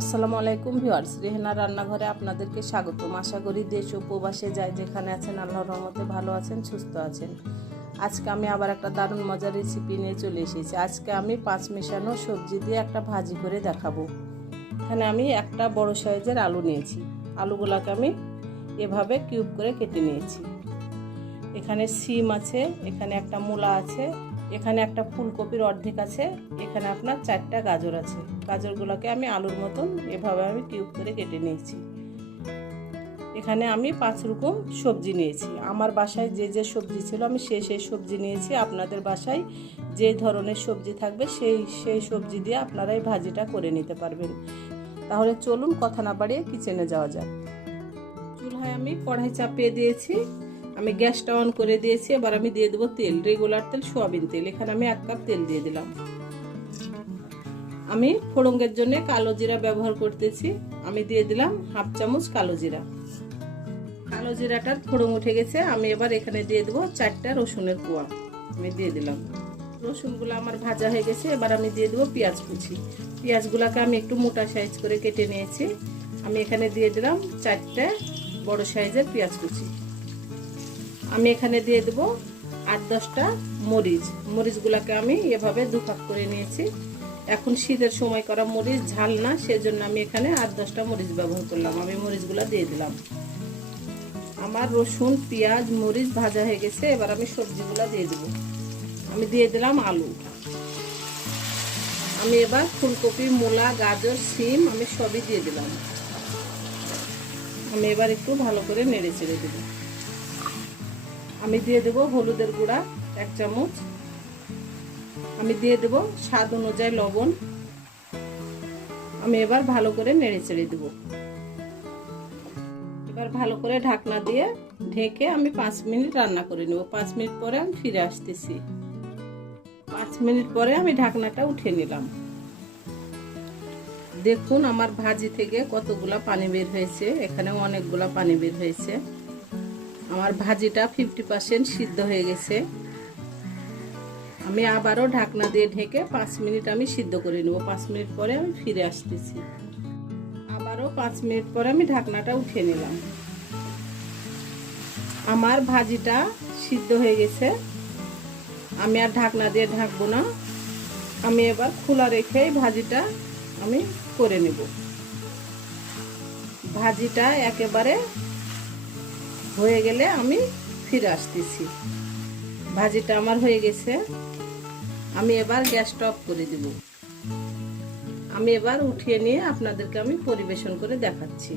আসসালামু আলাইকুম ভিউয়ার্স, রেহেনা রান্নাঘরে আপনাদেরকে স্বাগতম। আশা করি দেশ ও প্রবাসে যায় যেখানে আছেন, আল্লাহর রহমতে ভালো আছেন, সুস্থ আছেন। আজকে আমি আবার একটা দারুণ মজার রেসিপি নিয়ে চলে এসেছি। আজকে আমি পাঁচ মেশানো সবজি দিয়ে একটা ভাজি করে দেখাবো। এখানে আমি একটা বড় সাইজের আলু নিয়েছি। আলুগুলোকে আমি এভাবে কিউব করে কেটে নিয়েছি। এখানে সিম আছে, এখানে একটা মূলা আছে এখানে একটা ফুলকপির অর্ধেক আছে, এখানে আপনার চারটা গাজর আছে। গাজরগুলোকে আমি আলুর মতন এভাবে আমি কিউব করে কেটে নিয়েছি। এখানে আমি পাঁচ রকম সবজি নিয়েছি। আমার বাসায় যে যে সবজি ছিল আমি সেই সেই সবজি নিয়েছি। আপনাদের বাসায় যে ধরনের সবজি থাকবে সেই সেই সবজি দিয়ে আপনারা এই ভাজিটা করে নিতে পারবেন। তাহলে চলুন কথা না বাড়িয়ে কিচেনে যাওয়া যাক। চুলহায় আমি কড়াই চাপিয়ে দিয়েছি। আমি গ্যাসটা অন করে দিয়েছি, এবার আমি দিয়ে দেবো তেল, রেগুলার তেল, সোয়াবিন তেল। এখানে আমি এক কাপ তেল দিয়ে দিলাম। আমি ফোড়ঙ্গের জন্য কালো জিরা ব্যবহার করতেছি। আমি দিয়ে দিলাম হাফ চামচ কালো জিরা। কালো জিরাটার ফোড়ং উঠে গেছে, আমি এবার এখানে দিয়ে দেবো চারটা রসুনের কুয়া। আমি দিয়ে দিলাম। রসুনগুলো আমার ভাজা হয়ে গেছে, এবার আমি দিয়ে দেবো পেঁয়াজ কুচি। পেঁয়াজগুলোকে আমি একটু মোটা সাইজ করে কেটে নিয়েছি। আমি এখানে দিয়ে দিলাম চারটে বড় সাইজের পেঁয়াজ কুচি। আমি এখানে দিয়ে দেব আট দশটা মরিচ। মরিচগুলোকে আমি এভাবে দুভাগ করে নিয়েছি। এখন শীতের সময় করা মরিচ ঝাল না, সেজন্য আমি এখানে আট দশটা মরিচ ব্যবহার করলাম। আমি মরিচগুলো দিয়ে দিলাম। আমার রসুন, পেঁয়াজ, মরিচ ভাজা হয়ে গেছে, এবার আমি সবজিগুলো দিয়ে দেব। আমি দিয়ে দিলাম আলু। আমি এবার ফুলকপি, মূলা, গাজর, সিম, আমি সবই দিয়ে দিলাম। আমি এবার একটু ভালো করে নেড়ে চেড়ে দেবো। আমি দিয়ে দেব হলুদের গুঁড়া, এক চামচ। আমি দিয়ে দেব স্বাদ অনুযায়ী লবণ। আমি এবার ভালো করে নেড়ে চেড়ে দেব। এবার ভালো করে ঢাকনা দিয়ে ঢেকে আমি পাঁচ মিনিট রান্না করে নেব। পাঁচ মিনিট পরে আমি ফিরে আসতেছি। পাঁচ মিনিট পরে আমি ঢাকনাটা উঠে নিলাম। দেখুন আমার ভাজি থেকে কতগুলা পানি বের হয়েছে। এখানে অনেকগুলা পানি বের হয়েছে। আমার ভাজিটা ফিফটি পার্সেন্ট সিদ্ধ হয়ে গেছে। আমি আবারও ঢাকনা দিয়ে ঢেকে পাঁচ মিনিট আমি সিদ্ধ করে নেব। পাঁচ মিনিট পরে আমি ফিরে আসতেছি। আবারও পাঁচ মিনিট পরে আমি ঢাকনাটা উঠে নিলাম। আমার ভাজিটা সিদ্ধ হয়ে গেছে। আমি আর ঢাকনা দিয়ে ঢাকবো না। আমি এবার খোলা রেখে ভাজিটা আমি করে নেব। ভাজিটা একেবারে হয়ে গেলে আমি ফিরে আসতেছি। ভাজিটা আমার হয়ে গেছে। আমি এবার গ্যাসটা অফ করে দেব। আমি এবার উঠিয়ে নিয়ে আপনাদেরকে আমি পরিবেশন করে দেখাচ্ছি।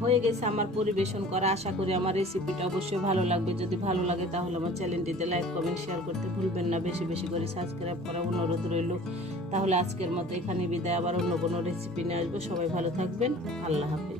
হয়ে গেছে আমার পরিবেশন করা। আশা করি আমার রেসিপিটা অবশ্যই ভালো লাগবে। যদি ভালো লাগে তাহলে আমার চ্যানেলটিতে লাইক কমেন্ট শেয়ার করতে ভুলবেন না। বেশি বেশি করে সাবস্ক্রাইব করা অনুরোধ রইল। তাহলে আজকের মতো এখানে বিদায়। আবার অন্য কোনো রেসিপি নিয়ে আসব। সবাই ভালো থাকবেন। আল্লাহ হাফিজ।